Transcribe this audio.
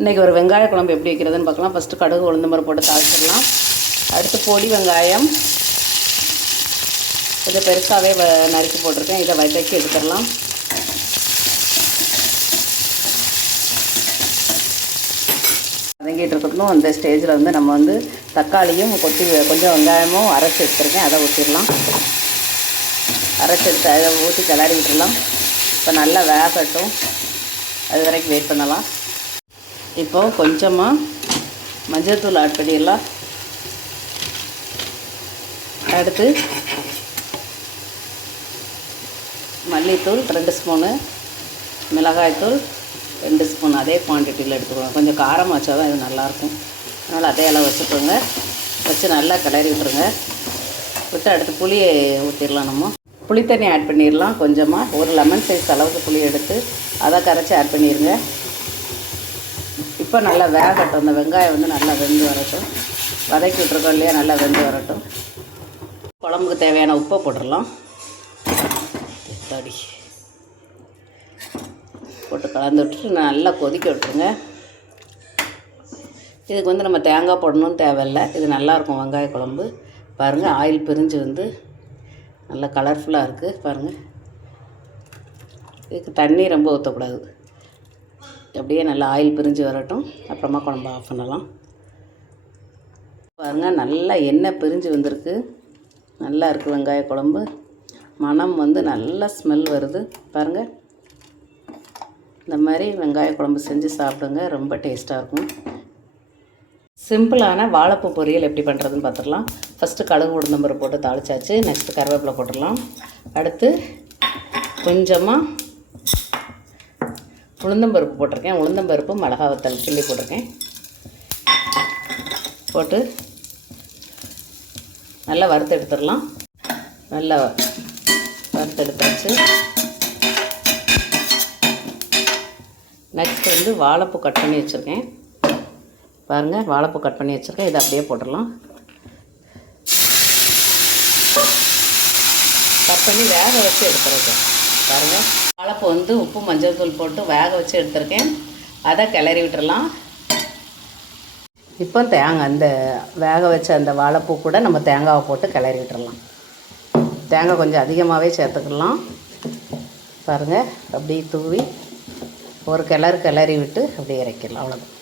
இன்றைக்கி ஒரு வெங்காய குழம்பு எப்படி வைக்கிறதுன்னு பார்க்கலாம். ஃபஸ்ட்டு கடுகு உளுந்தம் பருப்பு போட்டு தாளிச்சிடலாம். அடுத்து பொடி வெங்காயம் இதை பெருசாகவே நறுக்கி போட்டிருக்கேன். இதை வதக்கி எடுத்துடலாம். வதங்கிட்டு இருக்கணும். அந்த ஸ்டேஜில் வந்து நம்ம வந்து தக்காளியும் கொஞ்சம் வெங்காயமும் அரைச்சி எடுத்துருக்கேன். அதை ஊற்றிடலாம். அரைச்சி எடுத்து அதை ஊற்றி கிளறி விட்டுடலாம். இப்போ நல்லா வேகட்டும், அது வரைக்கும் வெயிட் பண்ணலாம். இப்போது கொஞ்சமாக மஞ்சள் தூள் ஆட் பண்ணிடலாம். அடுத்து மல்லித்தூள் 2 ஸ்பூனு, மிளகாய்த்தூள் 2 ஸ்பூன், அதே குவான்டிட்டியில் எடுத்துக்கோங்க. கொஞ்சம் காரம் வச்சா தான் இது நல்லாயிருக்கும். அதனால் அதே அளவு வச்சுக்கோங்க. வச்சு நல்லா கிளறி விட்டுருங்க. விட்டு அடுத்து புளியை ஊற்றிடலாம். நம்ம புளி தண்ணி ஆட் பண்ணிடலாம். கொஞ்சமாக ஒரு லெமன் சைஸ் அளவுக்கு புளி எடுத்து அதை கரைச்சி ஆட் பண்ணிடுங்க. இப்போ நல்லா வேகட்டும். அந்த வெங்காயம் வந்து நல்லா வெந்து வரட்டும். வதக்கி விட்ருக்கோம் இல்லையா, நல்லா வெந்து வரட்டும். குழம்புக்கு தேவையான உப்பை போட்டுடலாம். தடி போட்டு கலந்து விட்டுட்டு நல்லா கொதிக்க விட்டுருங்க. இதுக்கு வந்து நம்ம தேங்காய் போடணும்னு தேவையில்லை. இது நல்லாயிருக்கும் வெங்காய குழம்பு. பாருங்கள், ஆயில் பிரிஞ்சு வந்து நல்லா கலர்ஃபுல்லாக இருக்குது. பாருங்கள், இதுக்கு தண்ணி ரொம்ப ஊற்றக்கூடாது. அப்படியே நல்லா ஆயில் பிரிஞ்சு வரட்டும். அப்புறமா குழம்பு ஆஃப் பண்ணலாம். பாருங்கள், நல்லா எண்ணெய் பிரிஞ்சு வந்திருக்கு. நல்லா இருக்குது வெங்காய குழம்பு. மணம் வந்து நல்ல ஸ்மெல் வருது. பாருங்கள், இந்த மாதிரி வெங்காய குழம்பு செஞ்சு சாப்பிடுங்க. ரொம்ப டேஸ்ட்டாக இருக்கும். சிம்பிளான வாழைப்பூ பொரியல் எப்படி பண்ணுறதுன்னு பார்த்துடலாம். ஃபஸ்ட்டு கடுகு உளுந்தம் பருப்பு போட்டு தாளிச்சாச்சு. நெக்ஸ்ட்டு கருவேப்பிலை போட்டுடலாம். அடுத்து கொஞ்சமாக உளுந்தம்பருப்பு போட்டிருக்கேன். உளுந்தம்பருப்பு மிளகா வத்தல் கிள்ளி போட்டிருக்கேன். போட்டு நல்லா வறுத்து எடுத்துடலாம். நல்லா வறுத்து எடுத்தாச்சு. நெக்ஸ்ட் வந்து வாழைப்பூ கட் பண்ணி வச்சுருக்கேன். பாருங்கள், வாழைப்பூ கட் பண்ணி வச்சுருக்கேன். இதை அப்படியே போட்டுடலாம். கட் பண்ணி வேக வச்சு எடுத்துருக்கேன். பாருங்கள், வாழைப்பூ வந்து உப்பு மஞ்சள் தூள் போட்டு வேக வச்சு எடுத்துருக்கேன். அதை கிளறி விட்டுடலாம். இப்போ அந்த வேக வச்ச அந்த வாழைப்பூ கூட நம்ம தேங்காவை போட்டு கிளறி விட்டுடலாம். தேங்காய் கொஞ்சம் அதிகமாகவே சேர்த்துக்கலாம். பாருங்கள், அப்படியே தூவி ஒரு கிளறி விட்டு அப்படியே இறக்கிடலாம். அவ்வளோதான்.